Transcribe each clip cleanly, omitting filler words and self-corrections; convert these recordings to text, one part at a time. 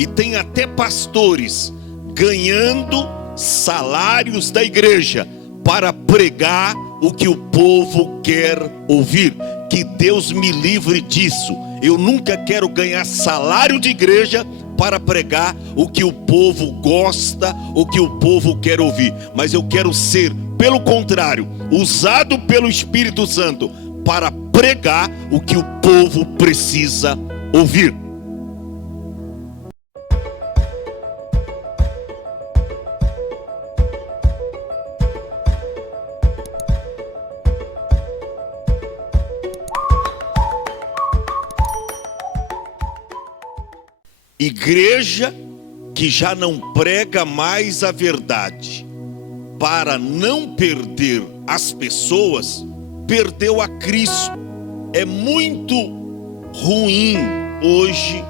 E tem até pastores ganhando salários da igreja para pregar o que o povo quer ouvir. Que Deus me livre disso. Eu nunca quero ganhar salário de igreja para pregar o que o povo gosta, o que o povo quer ouvir. Mas eu quero ser, pelo contrário, usado pelo Espírito Santo para pregar o que o povo precisa ouvir. Igreja que já não prega mais a verdade, para não perder as pessoas, perdeu a Cristo. É muito ruim hoje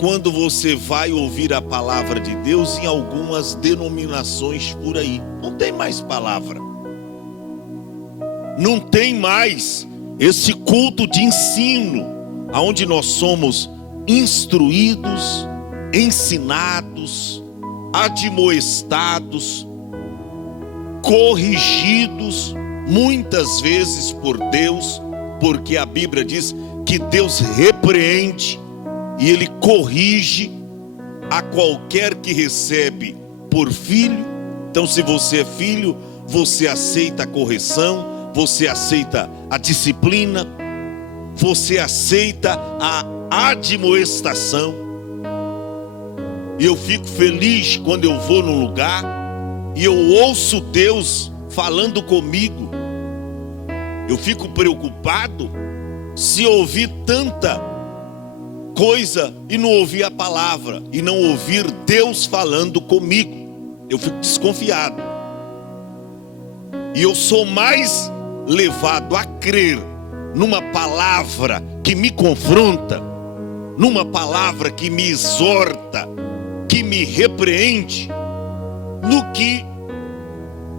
quando você vai ouvir a palavra de Deus em algumas denominações por aí. Não tem mais palavra. Não tem mais esse culto de ensino, onde nós somos instruídos, ensinados, admoestados, corrigidos, muitas vezes por Deus, porque a Bíblia diz que Deus repreende e Ele corrige a qualquer que recebe por filho. Então, se você é filho, você aceita a correção, você aceita a disciplina, você aceita a admoestação. E eu fico feliz quando eu vou num lugar e eu ouço Deus falando comigo. Eu fico preocupado se ouvir tanta coisa e não ouvir a palavra, e não ouvir Deus falando comigo. Eu fico desconfiado. E eu sou mais levado a crer numa palavra que me confronta, numa palavra que me exorta, que me repreende, no que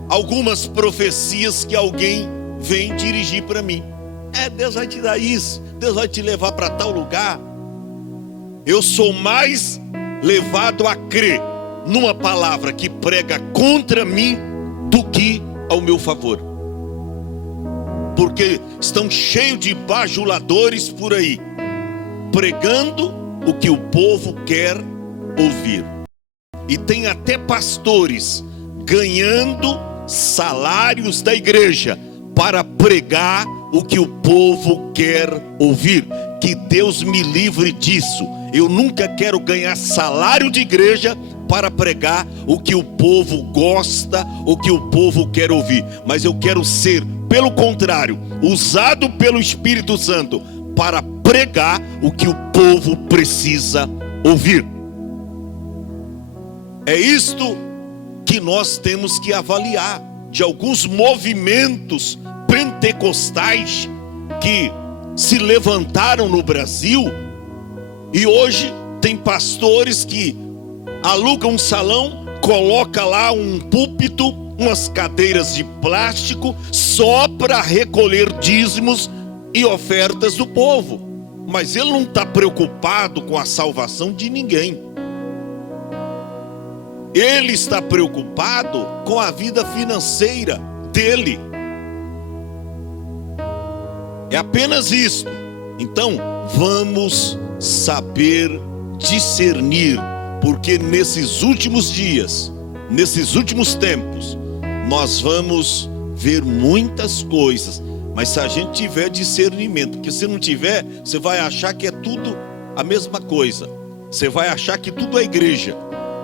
algumas profecias que alguém vem dirigir para mim. Deus vai te dar isso, Deus vai te levar para tal lugar. Eu sou mais levado a crer numa palavra que prega contra mim do que ao meu favor. Porque estão cheios de bajuladores por aí, pregando o que o povo quer ouvir. E tem até pastores ganhando salários da igreja para pregar o que o povo quer ouvir. Que Deus me livre disso. Eu nunca quero ganhar salário de igreja para pregar o que o povo gosta, o que o povo quer ouvir. Mas eu quero ser, pelo contrário, usado pelo Espírito Santo para pregar o que o povo precisa ouvir. É isto que nós temos que avaliar de alguns movimentos pentecostais que se levantaram no Brasil, e hoje tem pastores que alugam um salão, coloca lá um púlpito, umas cadeiras de plástico, só para recolher dízimos e ofertas do povo. Mas ele não está preocupado com a salvação de ninguém. Ele está preocupado com a vida financeira dele. É apenas isso. Então, vamos saber discernir, porque nesses últimos dias, nesses últimos tempos, nós vamos ver muitas coisas. Mas se a gente tiver discernimento, porque se não tiver, você vai achar que é tudo a mesma coisa. Você vai achar que tudo é igreja.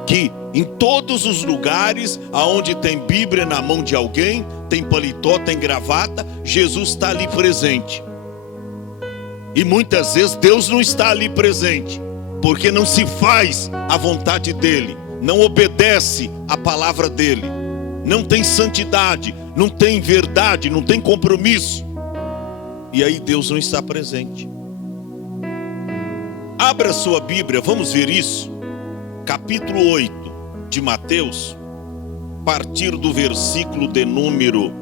Que em todos os lugares aonde tem Bíblia na mão de alguém, tem paletó, tem gravata, Jesus está ali presente. E muitas vezes Deus não está ali presente, porque não se faz a vontade dele, não obedece a palavra dele, não tem santidade, não tem verdade, não tem compromisso. E aí Deus não está presente. Abra sua Bíblia, vamos ver isso. Capítulo 8 de Mateus, a partir do versículo de número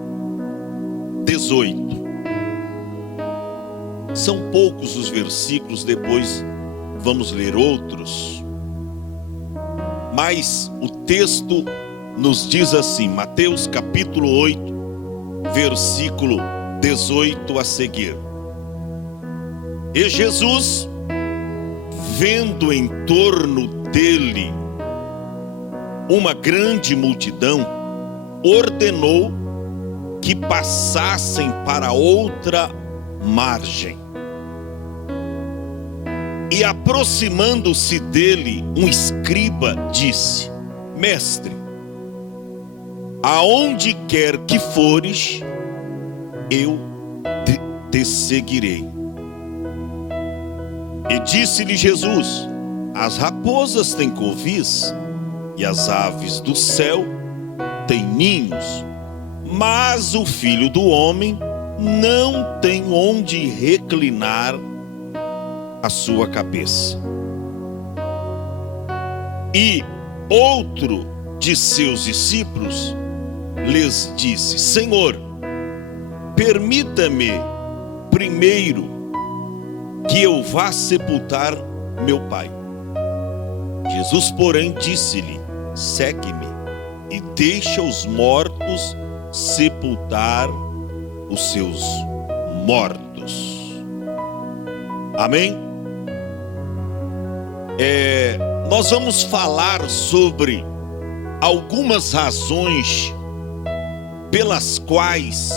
18. São poucos os versículos, depois vamos ler outros. mas o texto nos diz assim, Mateus capítulo 8, versículo 18 a seguir. E Jesus, vendo em torno dele uma grande multidão, ordenou que passassem para outra margem. E aproximando-se dele, um escriba disse: Mestre, aonde quer que fores, eu te seguirei. E disse-lhe Jesus: as raposas têm covis, e as aves do céu têm ninhos, mas o Filho do Homem não tem onde reclinar a sua cabeça. E outro de seus discípulos lhes disse: Senhor, permita-me primeiro que eu vá sepultar meu pai. Jesus, porém, disse-lhe: segue-me e deixa os mortos sepultar os seus mortos. Amém? Nós vamos falar sobre algumas razões pelas quais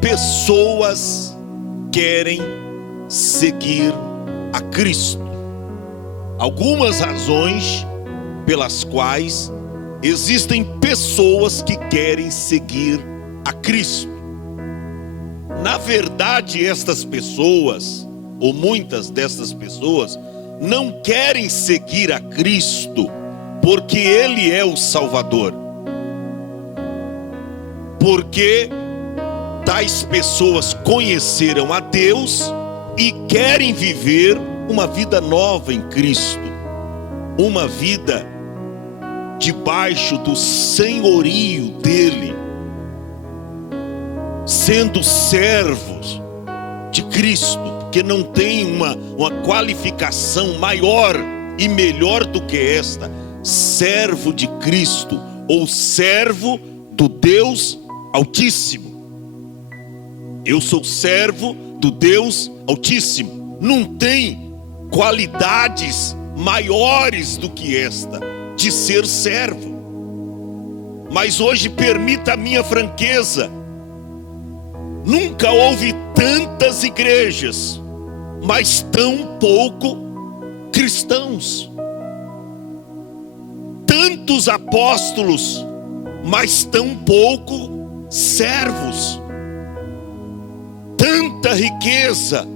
pessoas querem seguir a Cristo. Algumas razões pelas quais existem pessoas que querem seguir a Cristo. Na verdade, estas pessoas, ou muitas dessas pessoas, não querem seguir a Cristo porque Ele é o Salvador. Porque tais pessoas conheceram a Deus e querem viver uma vida nova em Cristo, uma vida debaixo do senhorio dele, sendo servos de Cristo, porque não tem uma qualificação maior e melhor do que esta: servo de Cristo, ou servo do Deus Altíssimo. Eu sou servo do Deus Altíssimo. Não tem qualidades maiores do que esta, de ser servo. Mas hoje, permita a minha franqueza, nunca houve tantas igrejas, mas tão pouco cristãos. Tantos apóstolos, mas tão pouco servos. Tanta riqueza,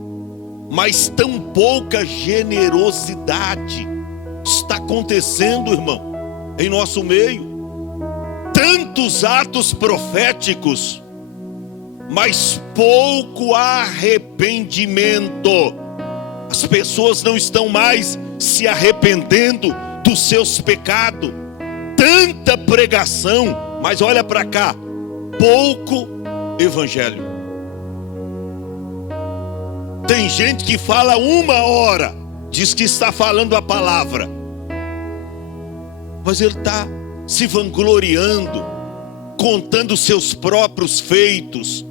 mas tão pouca generosidade. Está acontecendo, irmão, em nosso meio. Tantos atos proféticos, mas pouco arrependimento. As pessoas não estão mais se arrependendo dos seus pecados. Tanta pregação, mas olha para cá, pouco evangelho. Tem gente que fala 1 hora, diz que está falando a palavra, mas ele está se vangloriando, contando seus próprios feitos,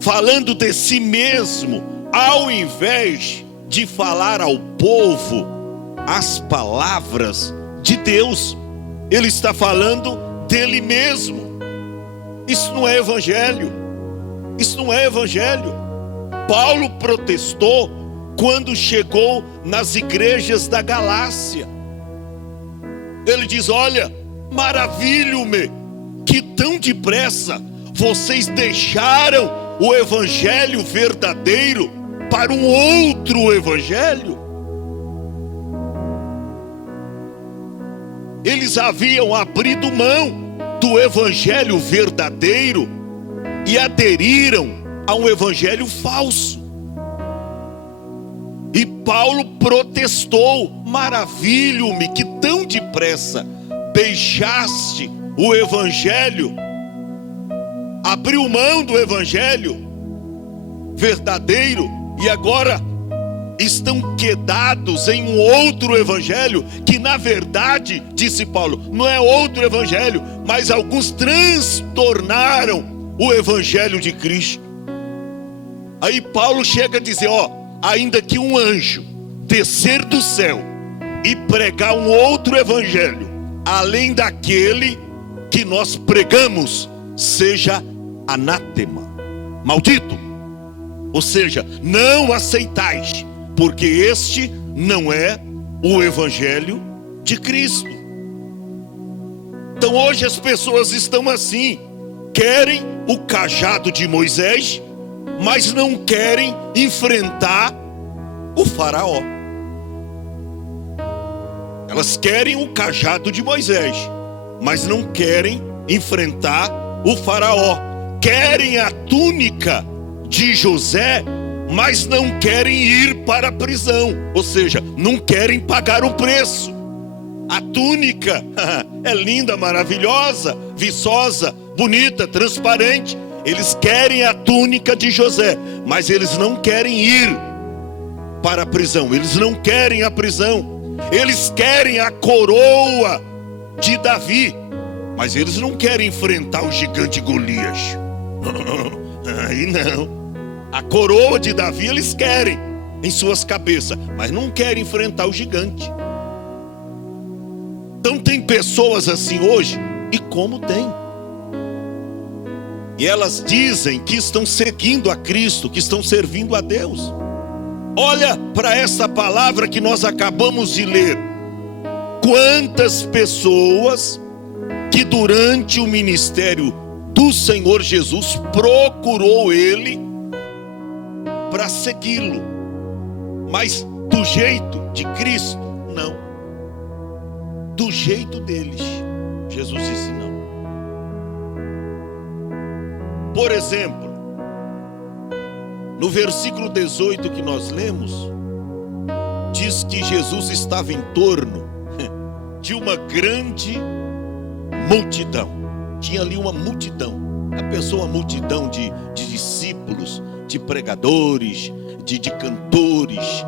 falando de si mesmo, ao invés de falar ao povo as palavras de Deus. Ele está falando dele mesmo. Isso não é evangelho. Isso não é evangelho. Paulo protestou quando chegou nas igrejas da Galácia. Ele diz: olha, maravilho-me que tão depressa vocês deixaram o evangelho verdadeiro para um outro evangelho. Eles haviam abrido mão do evangelho verdadeiro e aderiram a um evangelho falso. E Paulo protestou: maravilho-me que tão depressa deixaste o evangelho, abriu mão do evangelho verdadeiro e agora estão quedados em um outro evangelho, que na verdade, disse Paulo, não é outro evangelho, mas alguns transtornaram o evangelho de Cristo. Aí Paulo chega a dizer, ainda que um anjo descer do céu e pregar um outro evangelho, além daquele que nós pregamos, seja anátema, maldito. Ou seja, não aceitais, porque este não é o evangelho de Cristo. Então hoje as pessoas estão assim, querem o cajado de Moisés, mas não querem enfrentar o faraó. Elas querem o cajado de Moisés, mas não querem enfrentar o faraó. Querem a túnica de José, mas não querem ir para a prisão. Ou seja, não querem pagar o preço. A túnica é linda, maravilhosa, viçosa, bonita, transparente. Eles querem a túnica de José, mas eles não querem ir para a prisão. Eles não querem a prisão. Eles querem a coroa de Davi, mas eles não querem enfrentar o gigante Golias. Aí não. A coroa de Davi eles querem em suas cabeças, mas não querem enfrentar o gigante. Então tem pessoas assim hoje, e como tem. E elas dizem que estão seguindo a Cristo, que estão servindo a Deus. Olha para essa palavra que nós acabamos de ler. Quantas pessoas que durante o ministério do Senhor Jesus procurou Ele para segui-lo, mas do jeito de Cristo, não. Do jeito deles, Jesus disse não. Por exemplo, no versículo 18 que nós lemos, diz que Jesus estava em torno de uma grande multidão. Tinha ali uma multidão. A pessoa, uma multidão de discípulos, de pregadores, de cantores,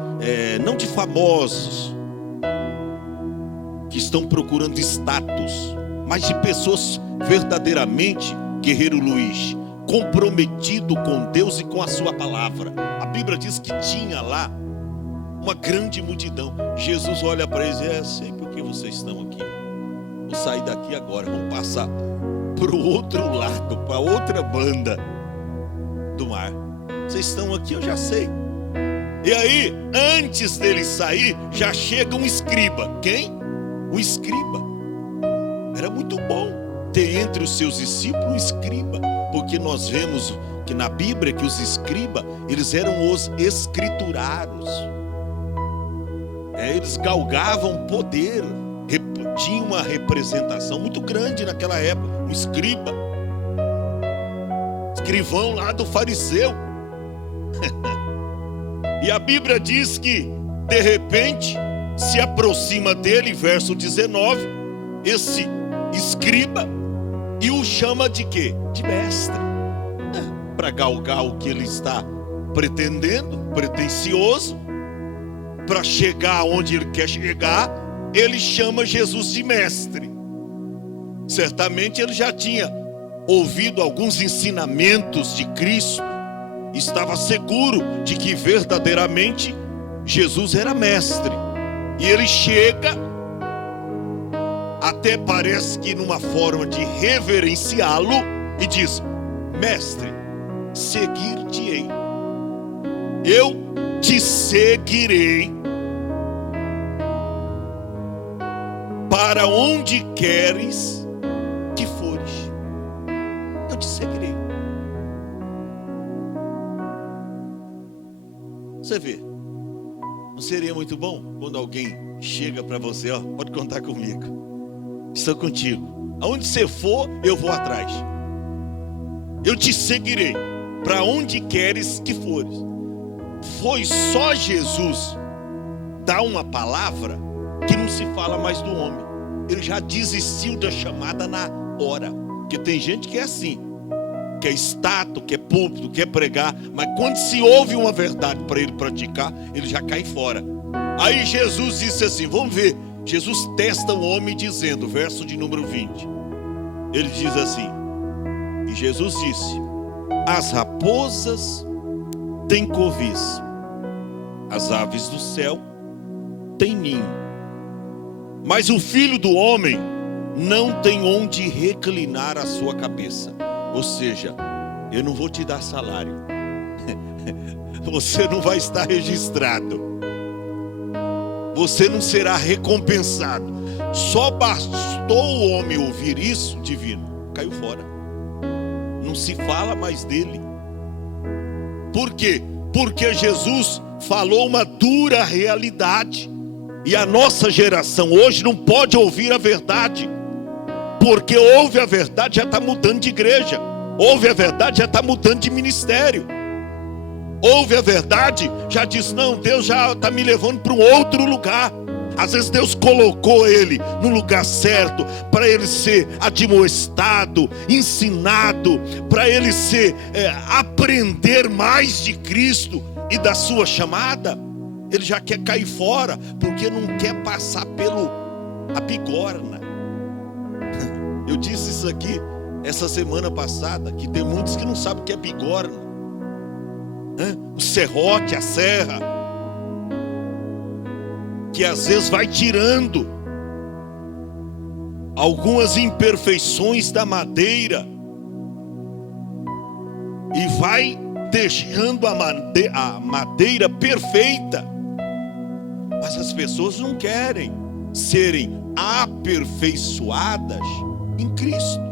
não de famosos, que estão procurando status, mas de pessoas verdadeiramente, guerreiro Luiz, comprometido com Deus e com a sua palavra. A Bíblia diz que tinha lá uma grande multidão. Jesus olha para eles e diz: sei porque vocês estão aqui. Vou sair daqui agora, vamos passar para o outro lado, para outra banda do mar. Vocês estão aqui, eu já sei. E aí, antes dele sair, já chega um escriba. Quem? O escriba. Era muito bom ter entre os seus discípulos um escriba, porque nós vemos que na Bíblia que os escribas, eles eram os escriturários. Eles galgavam poder, tinha uma representação muito grande naquela época. Um escriba, escrivão lá do fariseu. E a Bíblia diz que de repente se aproxima dele, verso 19, esse escriba, e o chama de quê? De mestre. Para galgar o que ele está pretendendo, pretensioso, para chegar onde ele quer chegar, ele chama Jesus de mestre. Certamente ele já tinha ouvido alguns ensinamentos de Cristo, estava seguro de que verdadeiramente Jesus era mestre. E ele chega, até parece que numa forma de reverenciá-lo, e diz: mestre, seguir-te-ei. Eu te seguirei para onde queres que fores. Eu te seguirei. Você vê, não seria muito bom quando alguém chega para você: ó, pode contar comigo, estou contigo, aonde você for eu vou atrás, eu te seguirei para onde queres que fores. Foi só Jesus dar uma palavra que não se fala mais do homem. Ele já desistiu da chamada na hora. Porque tem gente que é assim: quer status, quer púlpito, quer pregar, mas quando se ouve uma verdade para ele praticar, ele já cai fora. Aí Jesus disse assim, vamos ver, Jesus testa o homem dizendo, verso de número 20, ele diz assim, e Jesus disse, as raposas têm covis, as aves do céu têm ninho, mas o filho do homem não tem onde reclinar a sua cabeça. Ou seja, eu não vou te dar salário, você não vai estar registrado, você não será recompensado. Só bastou o homem ouvir isso, divino, caiu fora, não se fala mais dele. Por quê? Porque Jesus falou uma dura realidade, e a nossa geração hoje não pode ouvir a verdade, porque ouve a verdade, já está mudando de igreja, ouve a verdade, já está mudando de ministério, ouve a verdade, já diz, não, Deus já está me levando para um outro lugar. Às vezes Deus colocou ele no lugar certo, para ele ser admoestado, ensinado, para ele aprender mais de Cristo e da sua chamada. Ele já quer cair fora, porque não quer passar a bigorna. Eu disse isso aqui essa semana passada, que tem muitos que não sabem o que é bigorna, o serrote, a serra, que às vezes vai tirando algumas imperfeições da madeira e vai deixando a madeira perfeita. Mas as pessoas não querem serem aperfeiçoadas em Cristo.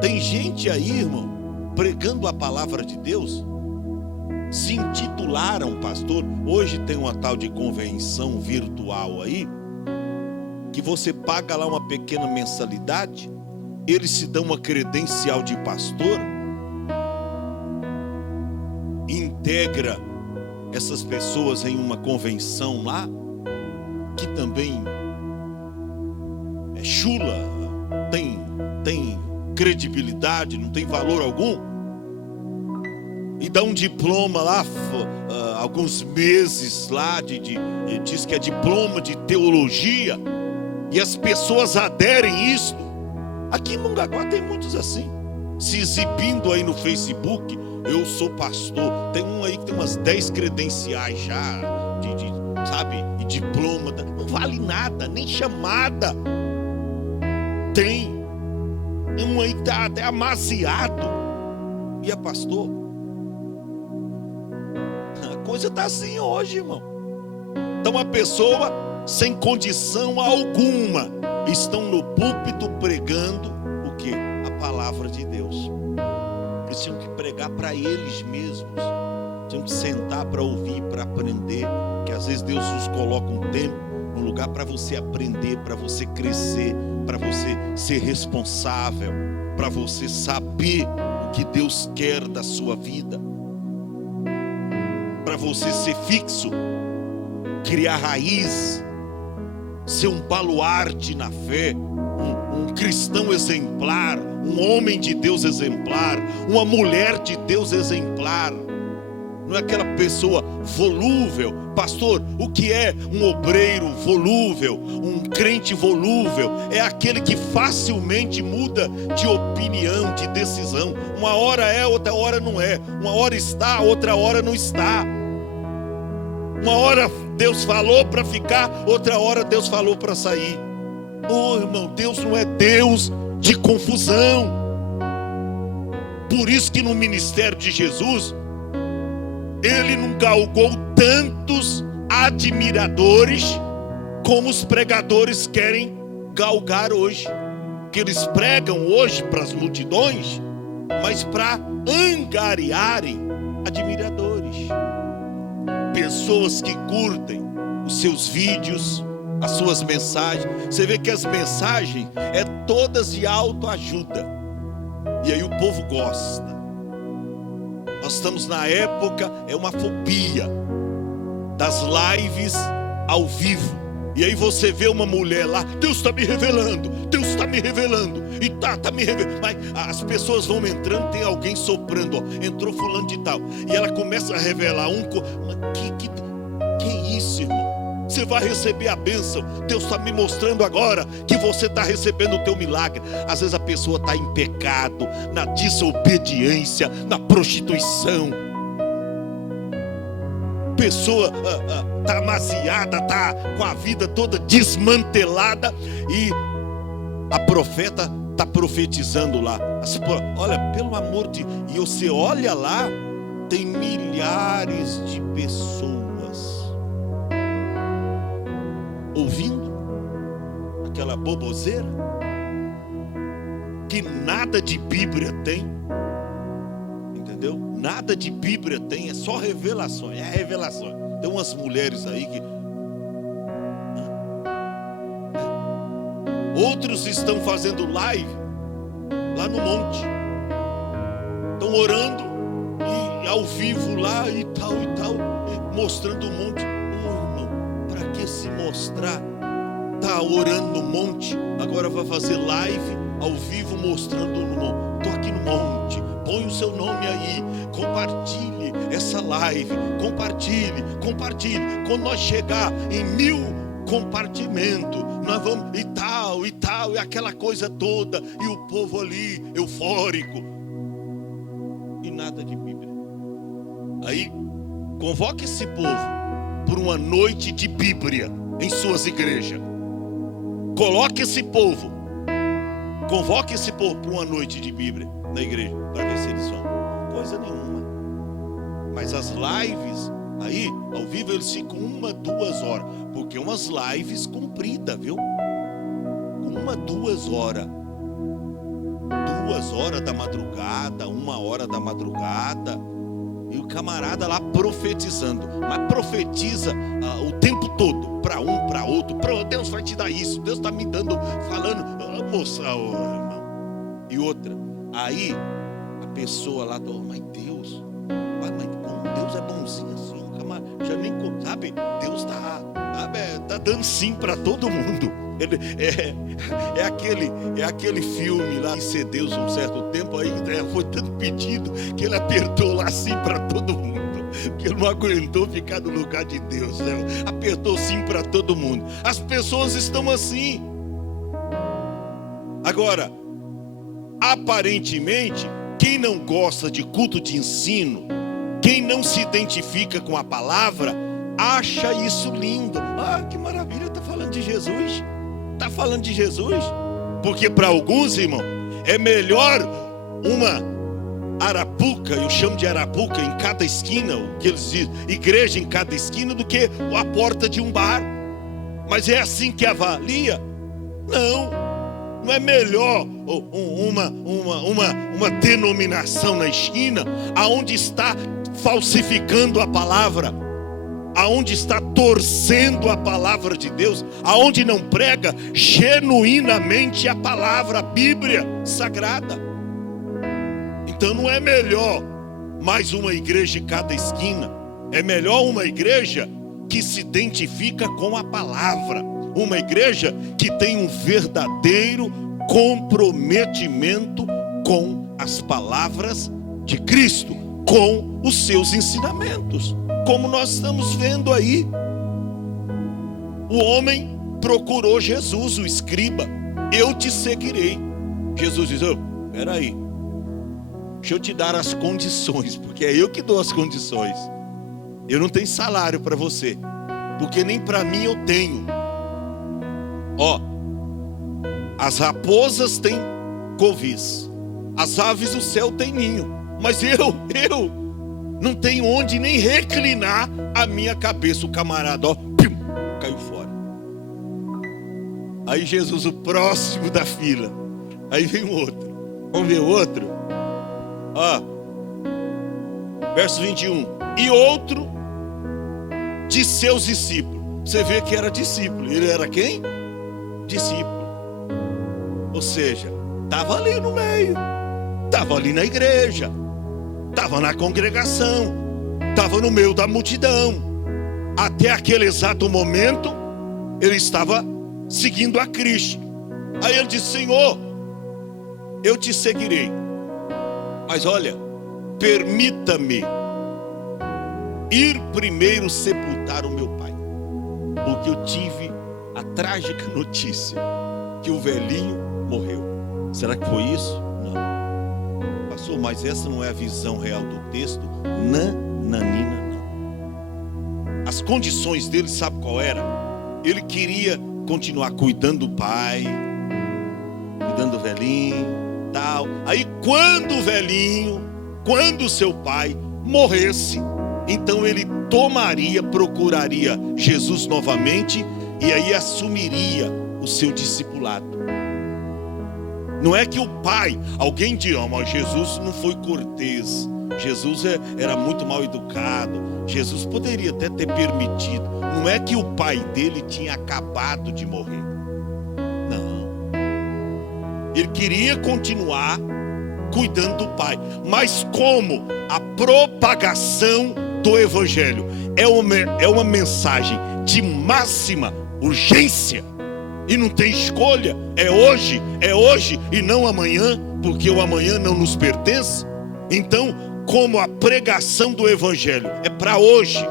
Tem gente aí, irmão, pregando a palavra de Deus, se intitularam pastor. Hoje tem uma tal de convenção virtual aí, que você paga lá uma pequena mensalidade, eles se dão uma credencial de pastor, integra essas pessoas em uma convenção lá, que também é chula, tem credibilidade, não tem valor algum, e dá um diploma lá, alguns meses lá, diz que é diploma de teologia, e as pessoas aderem isso. Aqui em Mongaguá tem muitos assim, se exibindo aí no Facebook, eu sou pastor. Tem um aí que tem umas 10 credenciais já, sabe, e diploma, não vale nada, nem chamada tem. Um aí que está até amaziado, e é pastor. A coisa está assim hoje, irmão. Então a pessoa sem condição alguma estão no púlpito pregando o quê? A palavra de Deus. Eles tinham que pregar para eles mesmos, tinham que sentar para ouvir, para aprender, que às vezes Deus nos coloca um tempo, um lugar para você aprender, para você crescer, para você ser responsável, para você saber o que Deus quer da sua vida, para você ser fixo, criar raiz, ser um baluarte na fé, um cristão exemplar, um homem de Deus exemplar, uma mulher de Deus exemplar. Não é aquela pessoa volúvel. Pastor, o que é um obreiro volúvel, um crente volúvel? É aquele que facilmente muda de opinião, de decisão. Uma hora é, outra hora não é. Uma hora está, outra hora não está. Uma hora Deus falou para ficar, outra hora Deus falou para sair. Oh, irmão, Deus não é Deus de confusão. Por isso que no ministério de Jesus, ele não galgou tantos admiradores como os pregadores querem galgar hoje. Que eles pregam hoje para as multidões, mas para angariarem admiradores, pessoas que curtem os seus vídeos, as suas mensagens. Você vê que as mensagens é todas de autoajuda, e aí o povo gosta. Nós estamos na época, é uma fobia das lives ao vivo. E aí você vê uma mulher lá, Deus está me revelando, Deus está me revelando. e tá me revelando. Mas as pessoas vão entrando, tem alguém soprando, ó, entrou fulano de tal, e ela começa a revelar que isso, irmão? Você vai receber a bênção. Deus está me mostrando agora que você está recebendo o teu milagre. Às vezes a pessoa está em pecado, na desobediência, na prostituição. Pessoa está amaziada, está com a vida toda desmantelada, e a profeta está profetizando lá. Olha, pelo amor de Deus, e você olha lá, tem milhares de pessoas ouvindo aquela boboseira que nada de Bíblia tem, entendeu? Nada de Bíblia tem, é só revelações, é revelações. Tem umas mulheres aí que outros estão fazendo live lá no monte, estão orando e ao vivo lá e tal, mostrando um monte. Para que se mostrar? Tá orando no monte, agora vai fazer live ao vivo mostrando no monte. Tô aqui no monte, põe o seu nome aí, compartilhe essa live, compartilhe. Quando nós chegar em 1000 compartimentos, nós vamos e tal, e aquela coisa toda, e o povo ali eufórico, e nada de Bíblia. Aí convoque esse povo por uma noite de Bíblia em suas igrejas. Coloque esse povo, convoque esse povo por uma noite de Bíblia na igreja, para ver se eles vão. Coisa nenhuma. Mas as lives aí, ao vivo, eles ficam 1-2 horas, porque umas lives compridas, viu? 1-2 horas. 2 horas da madrugada, 1 hora da madrugada. E o camarada lá profetizando, mas profetiza o tempo todo, para um, para outro. Deus vai te dar isso, Deus está me dando, falando, moça, irmão. E outra, aí a pessoa lá, mas Deus, mas como Deus é bonzinho assim, o camarada já nem sabe, Deus tá dando sim para todo mundo. É aquele filme lá, Ser Deus um certo tempo, aí foi tanto pedido que ele apertou lá sim para todo mundo, porque ele não aguentou ficar no lugar de Deus, né? Apertou sim para todo mundo. As pessoas estão assim. Agora, aparentemente, quem não gosta de culto de ensino, quem não se identifica com a palavra, acha isso lindo. Que maravilha, está falando de Jesus. Está falando de Jesus. Porque para alguns, irmão, é melhor uma arapuca, eu chamo de arapuca, em cada esquina, o que eles dizem, igreja em cada esquina, do que a porta de um bar. Mas é assim que avalia? Não é melhor uma denominação na esquina, aonde está falsificando a palavra, aonde está torcendo a palavra de Deus, aonde não prega genuinamente a palavra, a Bíblia Sagrada. Então não é melhor mais uma igreja em cada esquina, é melhor uma igreja que se identifica com a palavra, uma igreja que tem um verdadeiro comprometimento com as palavras de Cristo, com os seus ensinamentos. Como nós estamos vendo aí, o homem procurou Jesus, o escriba. Eu te seguirei. Jesus diz: peraí, deixa eu te dar as condições, porque é eu que dou as condições. Eu não tenho salário para você, porque nem para mim eu tenho. As raposas têm covis, as aves do céu têm ninho, mas eu não tenho onde nem reclinar a minha cabeça. O camarada, caiu fora. Aí Jesus, o próximo da fila. Aí vem o outro. Vamos ver o outro? Verso 21. E outro de seus discípulos. Você vê que era discípulo. Ele era quem? Discípulo. Ou seja, estava ali no meio, estava ali na igreja, estava na congregação, estava no meio da multidão. Até aquele exato momento, ele estava seguindo a Cristo. Aí ele disse: Senhor, eu te seguirei. Mas olha, permita-me ir primeiro sepultar o meu pai, porque eu tive a trágica notícia que o velhinho morreu. Será que foi isso? Não. Pastor, mas essa não é a visão real do texto? Nananina, não. As condições dele, sabe qual era? Ele queria continuar cuidando do pai, cuidando do velhinho, tal. Aí quando o velhinho, quando o seu pai morresse, então ele procuraria Jesus novamente e aí assumiria o seu discipulado. Não é que o pai, alguém diz, mas Jesus não foi cortês, Jesus era muito mal educado, Jesus poderia até ter permitido. Não é que o pai dele tinha acabado de morrer, não. Ele queria continuar cuidando do pai, mas como a propagação do evangelho é uma mensagem de máxima urgência, e não tem escolha, é hoje e não amanhã, porque o amanhã não nos pertence. Então, como a pregação do evangelho é para hoje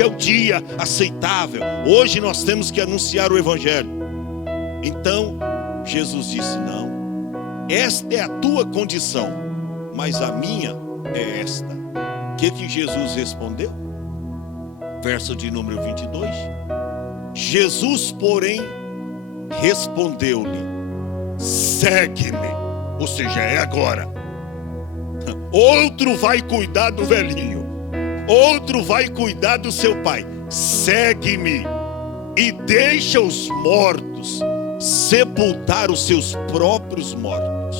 é o dia aceitável, hoje nós temos que anunciar o evangelho. Então Jesus disse, não, esta é a tua condição, mas a minha é esta. O que Jesus respondeu? Verso de número 22. Jesus, porém, respondeu-lhe, segue-me, ou seja, é agora. Outro vai cuidar do velhinho, outro vai cuidar do seu pai. Segue-me e deixa os mortos sepultar os seus próprios mortos.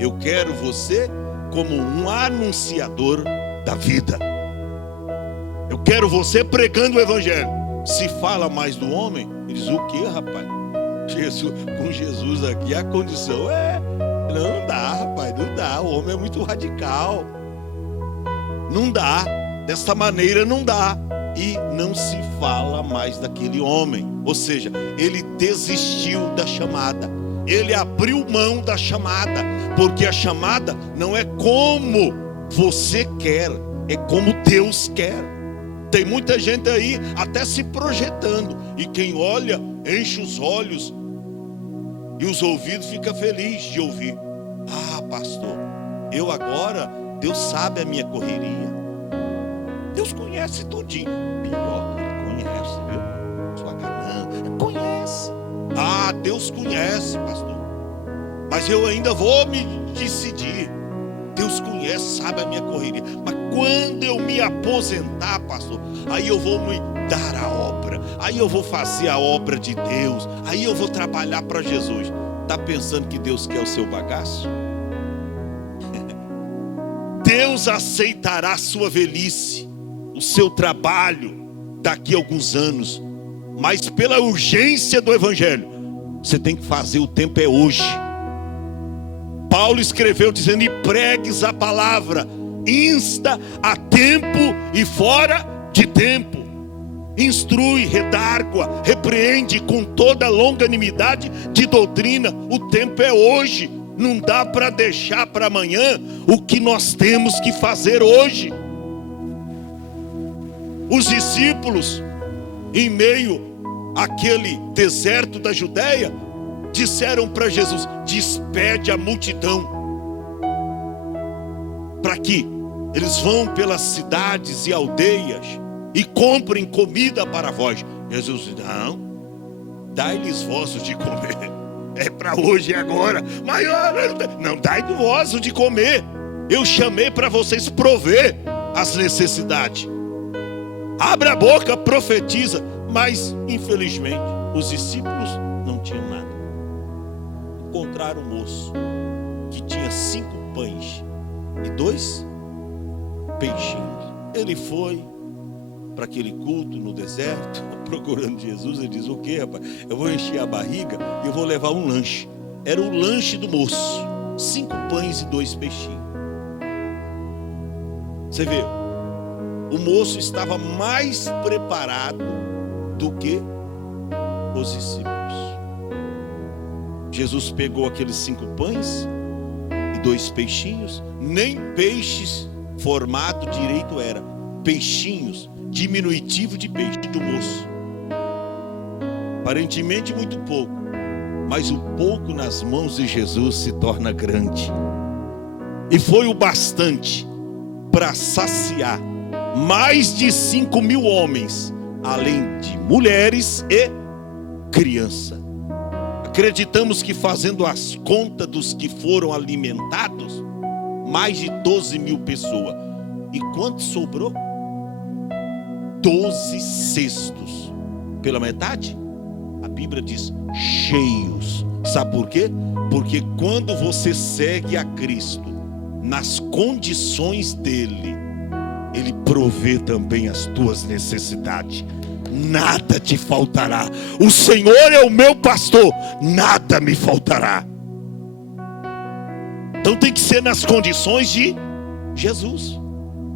Eu quero você como um anunciador da vida. Eu quero você pregando o evangelho. Se fala mais do homem, ele diz, o que, rapaz? Com Jesus aqui a condição não dá, rapaz, não dá. O homem é muito radical. Não dá, dessa maneira não dá. E não se fala mais daquele homem. Ou seja, ele desistiu da chamada. Ele abriu mão da chamada. Porque a chamada não é como você quer, é como Deus quer. Tem muita gente aí até se projetando, e quem olha enche os olhos e os ouvidos, fica feliz de ouvir. Ah, pastor, eu agora, Deus sabe a minha correria, Deus conhece tudinho. Pior que Ele conhece, viu? Sua ganância, conhece. Ah, Deus conhece, pastor, mas eu ainda vou me decidir. Deus conhece, sabe a minha correria, mas quando eu me aposentar, pastor, aí eu vou me dar a obra, aí eu vou fazer a obra de Deus, aí eu vou trabalhar para Jesus. Está pensando que Deus quer o seu bagaço? Deus aceitará a sua velhice, o seu trabalho daqui a alguns anos, mas pela urgência do evangelho, você tem que fazer, o tempo é hoje. Paulo escreveu dizendo, e pregues a palavra, insta a tempo e fora de tempo, instrui, redargua, repreende com toda longanimidade de doutrina. O tempo é hoje, não dá para deixar para amanhã o que nós temos que fazer hoje. Os discípulos, em meio àquele deserto da Judéia, disseram para Jesus, despede a multidão, para que eles vão pelas cidades e aldeias e comprem comida para vós. Jesus disse, não, dai-lhes vós de comer, é para hoje e agora. Mas não, dai-lhes vós de comer, eu chamei para vocês prover as necessidades. Abre a boca, profetiza. Mas infelizmente os discípulos não tinham nada. Encontraram um moço que tinha 5 pães e 2 peixinhos. Ele foi para aquele culto no deserto, procurando Jesus. Ele diz, o que, rapaz? Eu vou encher a barriga e eu vou levar um lanche. Era o lanche do moço, 5 pães e 2 peixinhos. Você vê, o moço estava mais preparado do que os discípulos. Jesus pegou aqueles 5 pães e 2 peixinhos, nem peixes formado direito era, peixinhos, diminutivo de peixe, do moço. Aparentemente muito pouco, mas o pouco nas mãos de Jesus se torna grande. E foi o bastante para saciar mais de 5.000 homens, além de mulheres e criança. Acreditamos que, fazendo as contas dos que foram alimentados, mais de 12.000 pessoas. E quanto sobrou? 12 cestos. Pela metade? A Bíblia diz cheios. Sabe por quê? Porque quando você segue a Cristo nas condições dele, ele provê também as tuas necessidades. Nada te faltará. O Senhor é o meu pastor, nada me faltará. Então tem que ser nas condições de Jesus.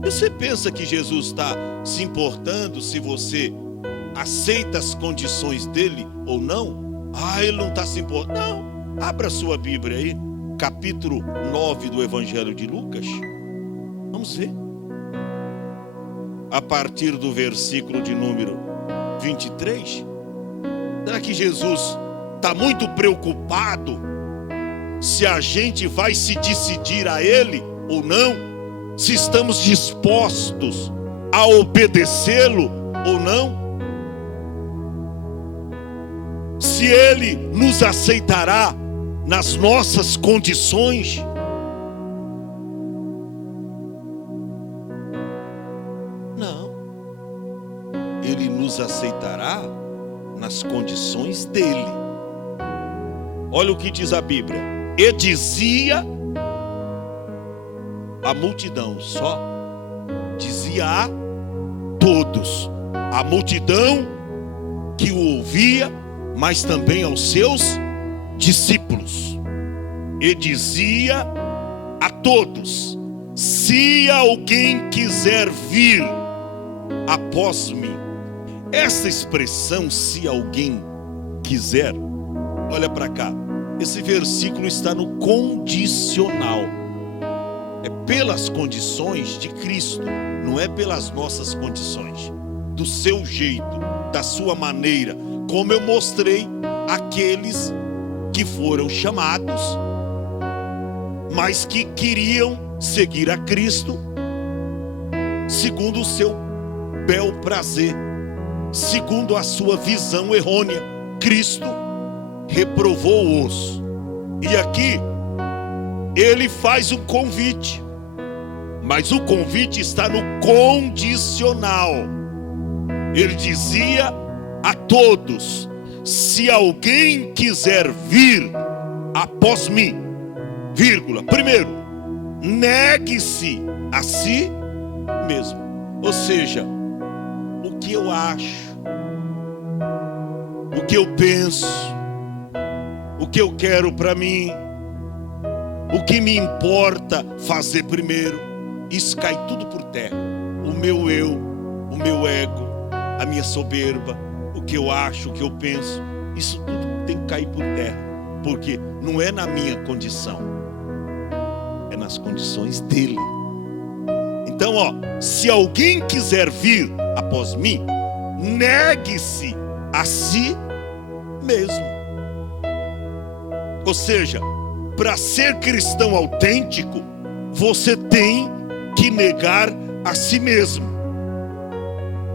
Você pensa que Jesus está se importando se você aceita as condições dele ou não? Ele não está se importando. Não, abra sua Bíblia aí, capítulo 9 do Evangelho de Lucas. Vamos ver. A partir do versículo de número 23. Será que Jesus está muito preocupado se a gente vai se decidir a ele ou não? Se estamos dispostos a obedecê-lo ou não? Se ele nos aceitará nas nossas condições? Não. Ele nos aceitará nas condições dele. Olha o que diz a Bíblia. E dizia a multidão, só dizia a todos, a multidão que o ouvia, mas também aos seus discípulos. E dizia a todos: se alguém quiser vir após mim. Essa expressão, se alguém quiser, olha para cá, esse versículo está no condicional. É pelas condições de Cristo, não é pelas nossas condições, do seu jeito, da sua maneira, como eu mostrei aqueles que foram chamados, mas que queriam seguir a Cristo segundo o seu bel prazer, segundo a sua visão errônea. Cristo reprovou-os. E aqui ele faz um convite, mas o convite está no condicional. Ele dizia a todos: se alguém quiser vir após mim, vírgula, primeiro, negue-se a si mesmo. Ou seja, o que eu acho, o que eu penso, o que eu quero para mim, o que me importa fazer primeiro, isso cai tudo por terra. O meu eu, o meu ego, a minha soberba, o que eu acho, o que eu penso, isso tudo tem que cair por terra, porque não é na minha condição, é nas condições dele. Então, se alguém quiser vir após mim, negue-se a si mesmo. Ou seja, para ser cristão autêntico, você tem que negar a si mesmo.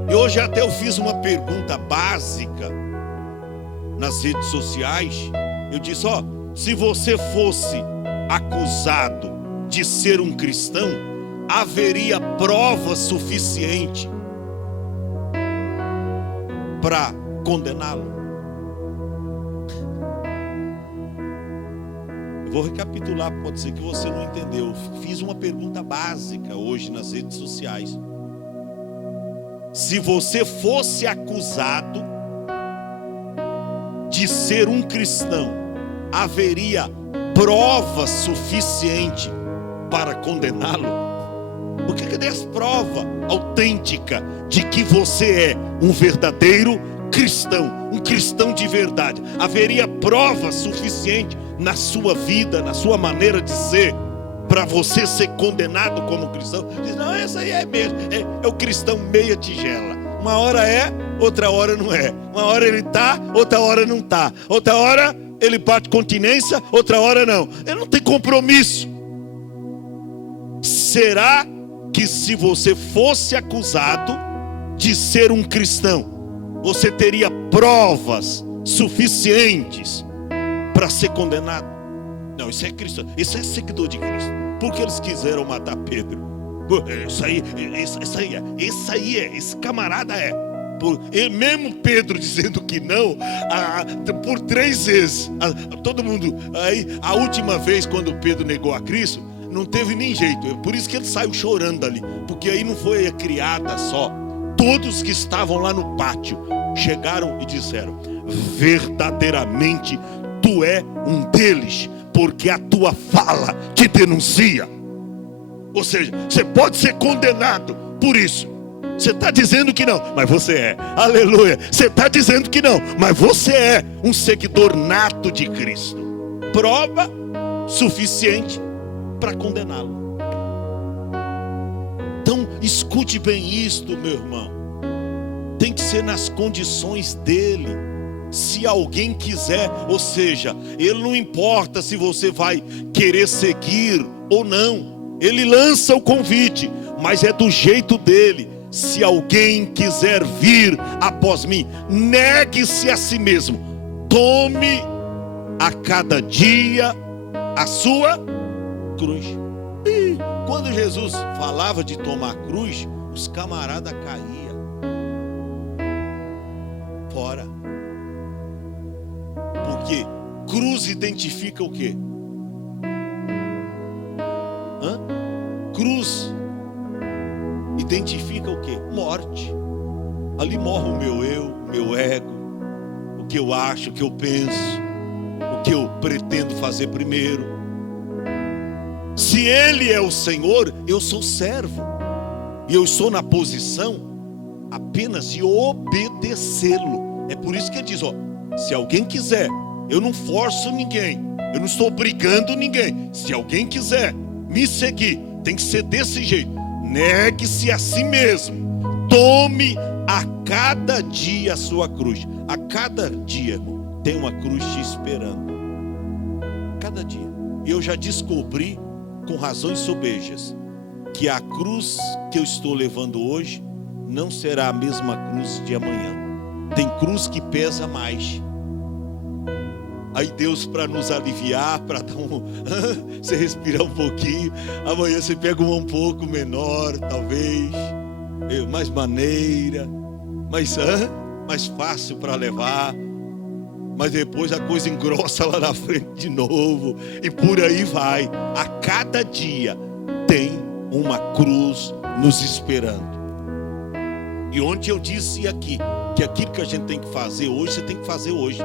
E hoje até eu fiz uma pergunta básica nas redes sociais. Eu disse: se você fosse acusado de ser um cristão, haveria prova suficiente para condená-lo? Eu vou recapitular, pode ser que você não entendeu. Eu fiz uma pergunta básica hoje nas redes sociais. Se você fosse acusado de ser um cristão, haveria prova suficiente para condená-lo? Porque cadê as provas autênticas de que você é um verdadeiro um cristão de verdade, haveria prova suficiente na sua vida, na sua maneira de ser, para você ser condenado como cristão? Diz, não, essa aí é mesmo, é o cristão meia tigela. Uma hora é, outra hora não é. Uma hora ele está, outra hora não está. Outra hora ele bate continência, outra hora não. Ele não tem compromisso. Será que se você fosse acusado de ser um cristão, você teria provas suficientes para ser condenado? Não, isso é cristão, isso é seguidor de Cristo. Porque eles quiseram matar Pedro. Esse camarada é. Mesmo Pedro dizendo que não, por 3 vezes, todo mundo, aí, a última vez quando Pedro negou a Cristo, não teve nem jeito, é por isso que ele saiu chorando dali, porque aí não foi a criada só, todos que estavam lá no pátio, chegaram e disseram, verdadeiramente, tu é um deles, porque a tua fala te denuncia. Ou seja, você pode ser condenado por isso. Você está dizendo que não, mas você é. Aleluia. Você está dizendo que não, mas você é um seguidor nato de Cristo. Prova suficiente para condená-lo. Então, escute bem isto, meu irmão. Tem que ser nas condições dele. Se alguém quiser, ou seja, ele não importa se você vai querer seguir ou não. Ele lança o convite, mas é do jeito dele. Se alguém quiser vir após mim, negue-se a si mesmo. Tome a cada dia a sua cruz. E quando Jesus falava de tomar a cruz, os camaradas caíam fora. Porque cruz identifica o quê? Cruz identifica o quê? Morte. Ali morre o meu eu, o meu ego, o que eu acho, o que eu penso, o que eu pretendo fazer primeiro. Se Ele é o Senhor, eu sou servo. E eu estou na posição apenas de obedecê-lo. É por isso que ele diz, se alguém quiser, eu não forço ninguém, eu não estou obrigando ninguém. Se alguém quiser me seguir, tem que ser desse jeito. Negue-se a si mesmo. Tome a cada dia a sua cruz. A cada dia, irmão, tem uma cruz te esperando. Cada dia. E eu já descobri, com razões sobejas, que a cruz que eu estou levando hoje não será a mesma cruz de amanhã. Tem cruz que pesa mais. Aí Deus, para nos aliviar, para dar você respirar um pouquinho, amanhã você pega uma um pouco menor, talvez, mais maneira, mais fácil para levar, mas depois a coisa engrossa lá na frente de novo, e por aí vai. A cada dia tem uma cruz nos esperando. E ontem eu disse aqui, que aquilo que a gente tem que fazer hoje, você tem que fazer hoje.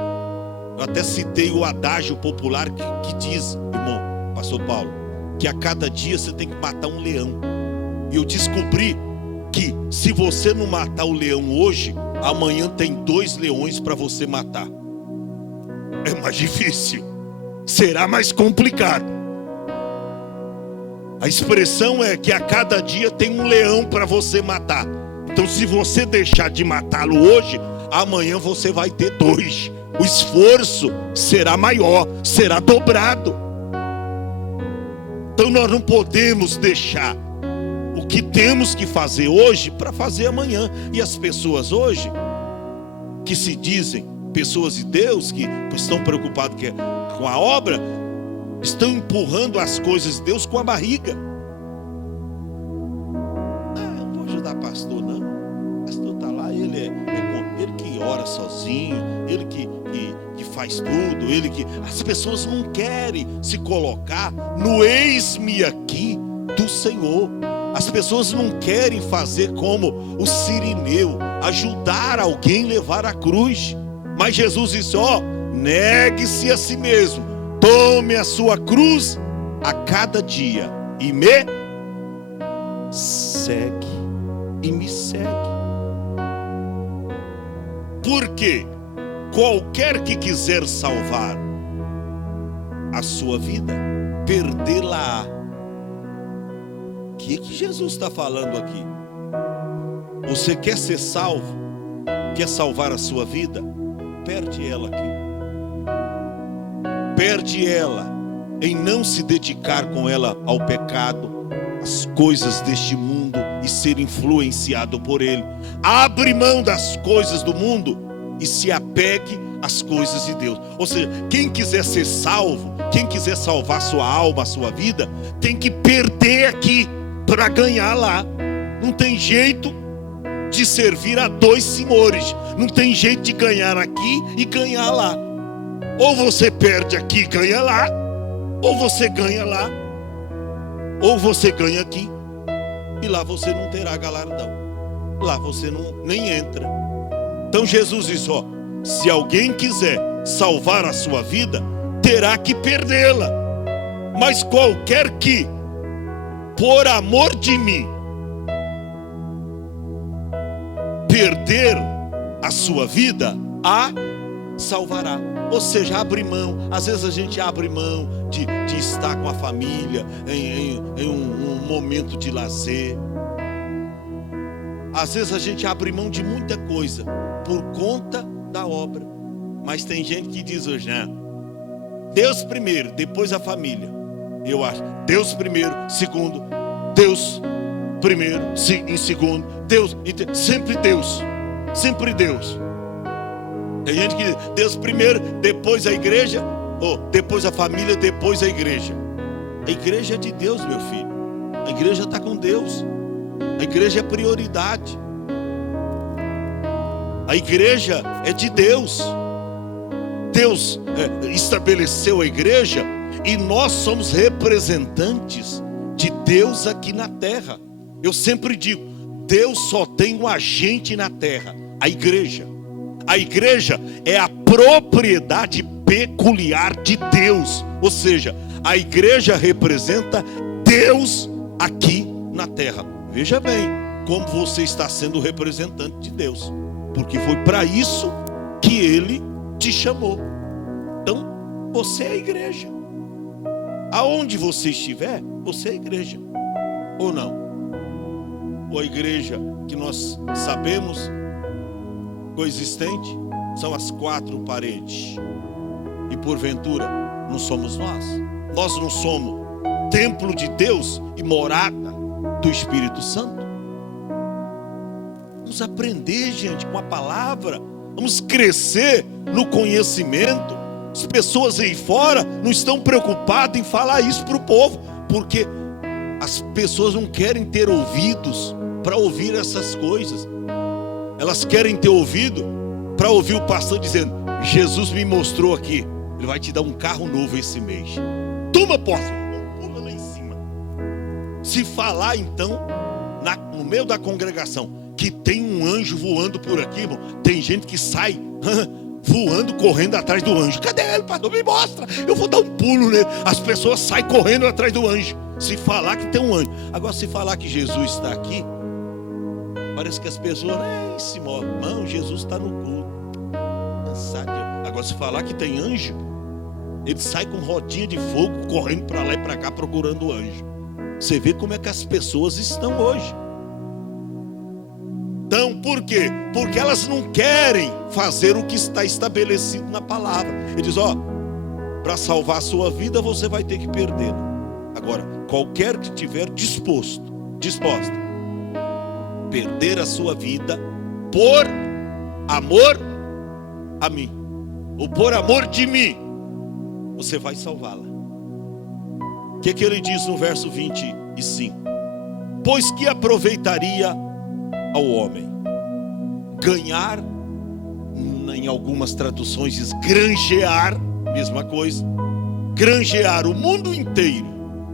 Eu até citei o adágio popular que diz, irmão, pastor Paulo, que a cada dia você tem que matar um leão. E eu descobri que se você não matar o leão hoje, amanhã tem 2 leões para você matar. É mais difícil, será mais complicado. A expressão é que a cada dia tem um leão para você matar. Então se você deixar de matá-lo hoje, amanhã você vai ter 2. O esforço será maior, será dobrado. Então nós não podemos deixar o que temos que fazer hoje para fazer amanhã. E as pessoas hoje, que se dizem pessoas de Deus, que estão preocupadas com a obra, estão empurrando as coisas de Deus com a barriga. Eu não vou ajudar pastor não. O pastor está lá, ele que ora sozinho, ele que faz tudo, as pessoas não querem se colocar no eis-me aqui do Senhor. As pessoas não querem fazer como o sirineu, ajudar alguém a levar a cruz. Mas Jesus disse, negue-se a si mesmo, tome a sua cruz a cada dia e me segue. Porque qualquer que quiser salvar a sua vida, perdê-la-á. O que Jesus está falando aqui? Você quer ser salvo? Quer salvar a sua vida? Perde ela aqui. Perde ela em não se dedicar com ela ao pecado, às coisas deste mundo e ser influenciado por ele. Abre mão das coisas do mundo e se apegue às coisas de Deus. Ou seja, quem quiser ser salvo, quem quiser salvar sua alma, a sua vida, tem que perder aqui para ganhar lá. Não tem jeito de servir a dois senhores. Não tem jeito de ganhar aqui e ganhar lá. Ou você perde aqui e ganha lá, ou você ganha lá, ou você ganha aqui e lá você não terá galardão. Lá você nem entra. Então Jesus diz, ó, se alguém quiser salvar a sua vida, terá que perdê-la. Mas qualquer que, por amor de mim, perder a sua vida, a salvará. Ou seja, abre mão. Às vezes a gente abre mão de estar com a família em um momento de lazer. Às vezes a gente abre mão de muita coisa por conta da obra. Mas tem gente que diz hoje, né? Deus primeiro, depois a família. Eu acho, Deus primeiro, segundo, Deus primeiro, em segundo, Deus, sempre Deus, sempre Deus. Tem gente que diz, Deus primeiro, depois a igreja, ou depois a família, depois a igreja. A igreja é de Deus, meu filho. A igreja está com Deus. A igreja é prioridade. A igreja é de Deus. Deus estabeleceu a igreja e nós somos representantes de Deus aqui na terra. Eu sempre digo, Deus só tem um agente na terra, a igreja. A igreja é a propriedade peculiar de Deus. Ou seja, a igreja representa Deus aqui na terra. Veja bem como você está sendo representante de Deus, porque foi para isso que Ele te chamou. Então, você é a igreja. Aonde você estiver, você é a igreja. Ou não? Ou a igreja que nós sabemos coexistente são as quatro paredes. E porventura não somos nós. Nós não somos templo de Deus e morada do Espírito Santo. Vamos aprender, gente, com a palavra. Vamos crescer no conhecimento. As pessoas aí fora não estão preocupadas em falar isso para o povo, porque as pessoas não querem ter ouvidos para ouvir essas coisas. Elas querem ter ouvido para ouvir o pastor dizendo, Jesus me mostrou aqui, ele vai te dar um carro novo esse mês. Toma, posse, pula lá em cima. Se falar então, no meio da congregação, que tem um anjo voando por aqui, irmão, tem gente que sai voando, correndo atrás do anjo. Cadê ele, pastor? Me mostra, eu vou dar um pulo nele. As pessoas saem correndo atrás do anjo. Se falar que tem um anjo. Agora, se falar que Jesus está aqui, parece que as pessoas nem se movem. Não, Jesus está no culto. Agora, se falar que tem anjo, ele sai com rodinha de fogo, correndo para lá e para cá, procurando o anjo. Você vê como é que as pessoas estão hoje. Então, por quê? Porque elas não querem fazer o que está estabelecido na palavra. Ele diz, ó, para salvar a sua vida, você vai ter que perder. Agora, qualquer que estiver disposta, perder a sua vida por amor a mim, ou por amor de mim, você vai salvá-la. O que ele diz no verso 25? Pois que aproveitaria ao homem ganhar, em algumas traduções diz granjear, mesma coisa, granjear o mundo inteiro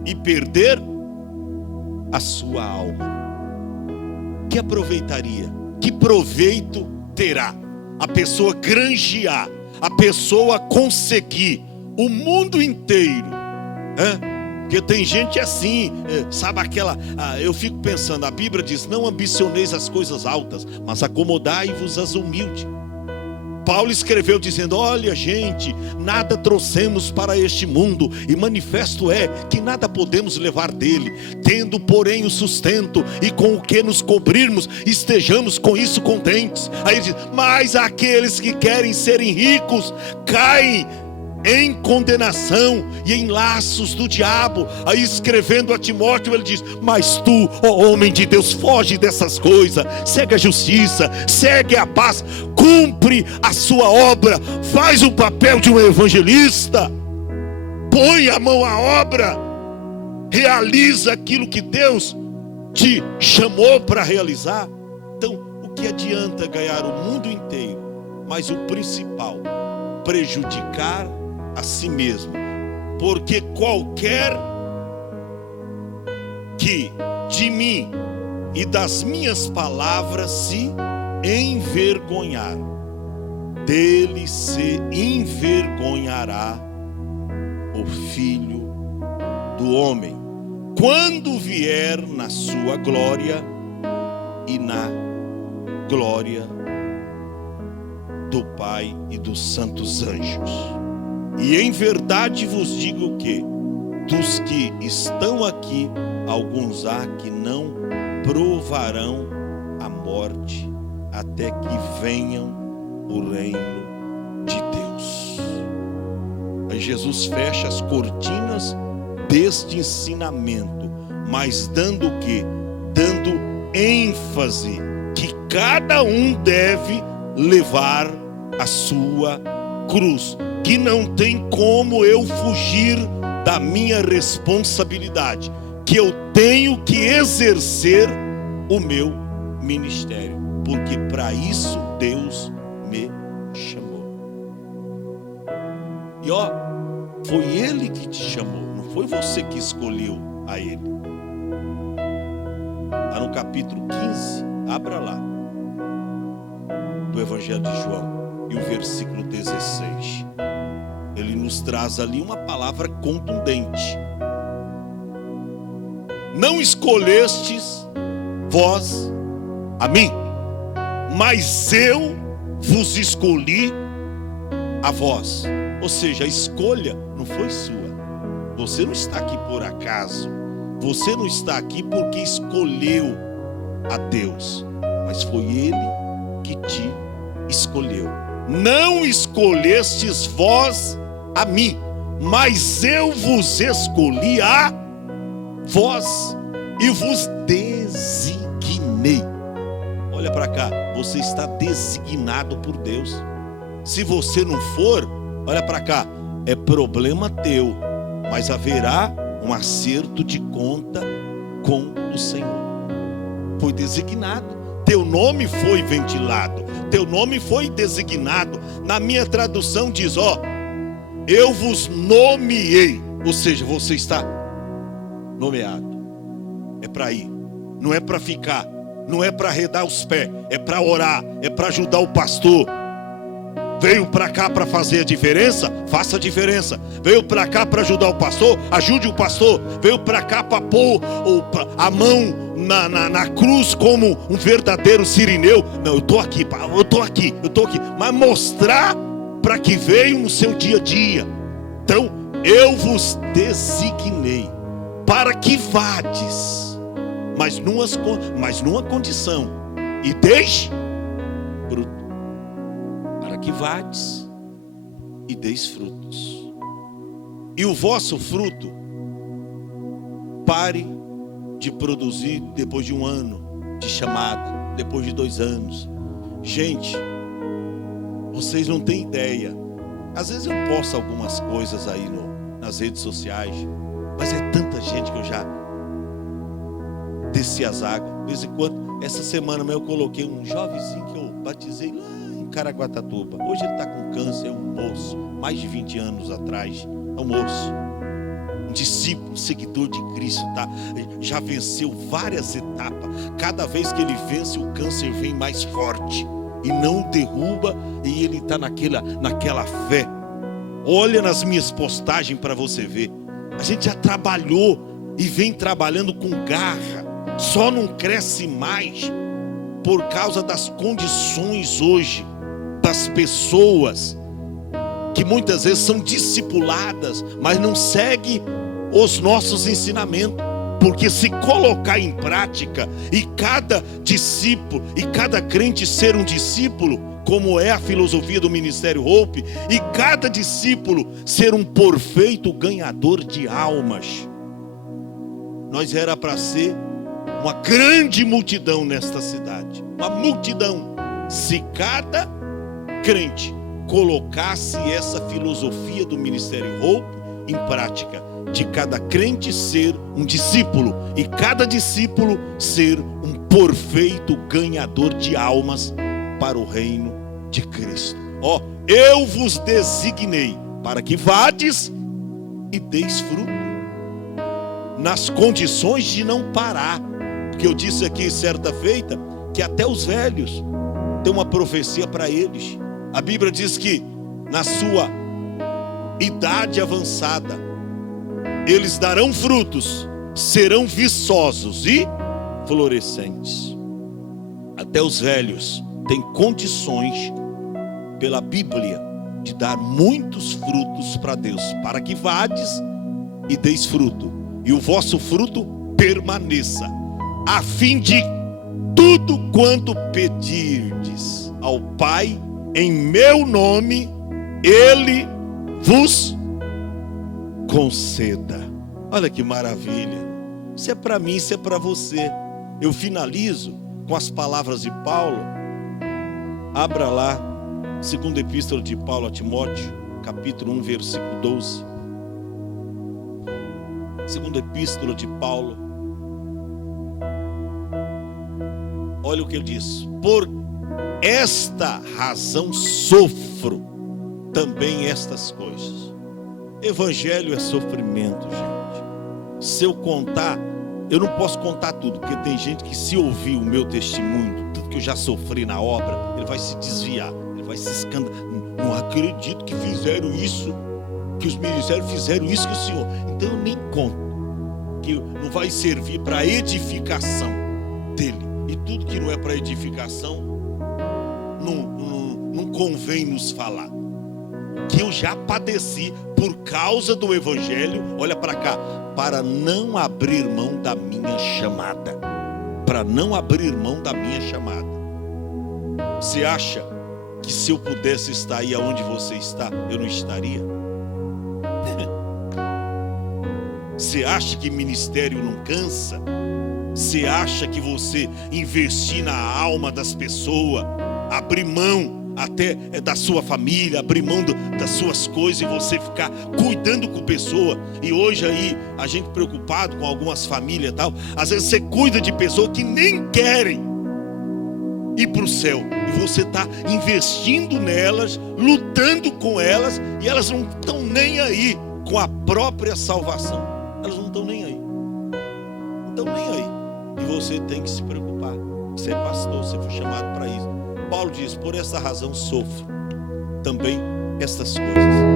e perder a sua alma. Que aproveitaria? Que proveito terá a pessoa granjear, a pessoa conseguir o mundo inteiro? Porque tem gente assim, sabe aquela, eu fico pensando, a Bíblia diz, não ambicioneis as coisas altas, mas acomodai-vos às humildes. Paulo escreveu dizendo: olha, gente, nada trouxemos para este mundo, e manifesto é que nada podemos levar dele. Tendo, porém, o sustento e com o que nos cobrirmos, estejamos com isso contentes. Aí ele diz: mas aqueles que querem serem ricos caem em condenação e em laços do diabo. Aí, escrevendo a Timóteo, ele diz: mas tu, ó homem de Deus, foge dessas coisas, segue a justiça, segue a paz, cumpre a sua obra, faz o papel de um evangelista, põe a mão à obra, realiza aquilo que Deus te chamou para realizar. Então, o que adianta ganhar o mundo inteiro, mas o principal, prejudicar a si mesmo? Porque qualquer que de mim e das minhas palavras se envergonhar, dele se envergonhará o Filho do Homem, quando vier na sua glória e na glória do Pai e dos santos anjos. E em verdade vos digo que dos que estão aqui, alguns há que não provarão a morte até que venham o reino de Deus. Aí Jesus fecha as cortinas deste ensinamento, mas dando o quê? Dando ênfase que cada um deve levar a sua cruz, que não tem como eu fugir da minha responsabilidade, que eu tenho que exercer o meu ministério, porque para isso Deus me chamou. E ó, foi Ele que te chamou, não foi você que escolheu a Ele. Está no capítulo 15, abra lá, do Evangelho de João, e o versículo 16. Ele nos traz ali uma palavra contundente: não escolhestes vós a mim, mas eu vos escolhi a vós. Ou seja, a escolha não foi sua. Você não está aqui por acaso. Você não está aqui porque escolheu a Deus, mas foi Ele que te escolheu. Não escolhestes vós a mim, mas eu vos escolhi a vós e vos designei. Olha para cá, você está designado por Deus. Se você não for, olha para cá, é problema teu, mas haverá um acerto de conta com o Senhor. Foi designado, teu nome foi ventilado, teu nome foi designado. Na minha tradução diz: ó, eu vos nomeei. Ou seja, você está nomeado. É para ir, não é para ficar, não é para arredar os pés, é para orar, é para ajudar o pastor. Veio para cá para fazer a diferença? Faça a diferença. Veio para cá para ajudar o pastor? Ajude o pastor. Veio para cá para pôr a mão na cruz como um verdadeiro sirineu? Não, eu estou aqui. Mas mostrar para que veio no seu dia a dia. Então, eu vos designei para que vades, mas numa condição, e deixe fruto. Para que vades e deis frutos, e o vosso fruto pare de produzir depois de um ano de chamada, depois de 2 anos. Gente, vocês não têm ideia. Às vezes eu posto algumas coisas aí nas redes sociais, mas é tanta gente que eu já desci as águas. De vez em quando, essa semana eu coloquei um jovenzinho que eu batizei lá em Caraguatatuba. Hoje ele está com câncer, é um moço, mais de 20 anos atrás, é um moço, um discípulo, seguidor de Cristo, tá? Já venceu várias etapas. Cada vez que ele vence, o câncer vem mais forte e não derruba, e ele está naquela fé. Olha nas minhas postagens para você ver. A gente já trabalhou e vem trabalhando com garra, só não cresce mais por causa das condições hoje da das pessoas que muitas vezes são discipuladas, mas não seguem os nossos ensinamentos. Porque se colocar em prática, e cada discípulo, e cada crente ser um discípulo, como é a filosofia do Ministério Hope, e cada discípulo ser um perfeito ganhador de almas, nós era para ser uma grande multidão nesta cidade. Uma multidão. Se cada crente colocasse essa filosofia do Ministério Hope em prática, de cada crente ser um discípulo, e cada discípulo ser um perfeito ganhador de almas para o reino de Cristo. Eu vos designei para que vades e deis fruto, nas condições de não parar. Porque eu disse aqui certa feita que até os velhos tem uma profecia para eles. A Bíblia diz que na sua idade avançada eles darão frutos, serão viçosos e florescentes. Até os velhos têm condições, pela Bíblia, de dar muitos frutos para Deus, para que vades e deis fruto, e o vosso fruto permaneça, a fim de tudo quanto pedirdes ao Pai em meu nome, Ele vos conceda. Olha que maravilha. Isso é para mim, isso é para você. Eu finalizo com as palavras de Paulo. Abra lá, segunda epístola de Paulo a Timóteo, capítulo 1, versículo 12. Segunda epístola de Paulo. Olha o que ele diz: por esta razão sofro também estas coisas. Evangelho é sofrimento, gente. Se eu contar, eu não posso contar tudo, porque tem gente que, se ouvir o meu testemunho, tudo que eu já sofri na obra, ele vai se desviar, ele vai se escandalizar. Não acredito que fizeram isso, que os ministérios fizeram isso com o Senhor. Então eu nem conto, que não vai servir para edificação dele. E tudo que não é para edificação, não convém nos falar. Que eu já padeci por causa do Evangelho, olha para cá, para não abrir mão da minha chamada. Para não abrir mão da minha chamada. Você acha que se eu pudesse estar aí aonde você está, eu não estaria? Você acha que ministério não cansa? Você acha que você investir na alma das pessoas, abrir mão até da sua família, abrir mão das suas coisas, e você ficar cuidando com pessoa? E hoje aí, a gente preocupado com algumas famílias e tal, às vezes você cuida de pessoas que nem querem ir para o céu, e você está investindo nelas, lutando com elas, e elas não estão nem aí com a própria salvação. Elas não estão nem aí. Não estão nem aí. E você tem que se preocupar. Você é pastor, você foi chamado para isso. Paulo diz: por essa razão sofro também estas coisas.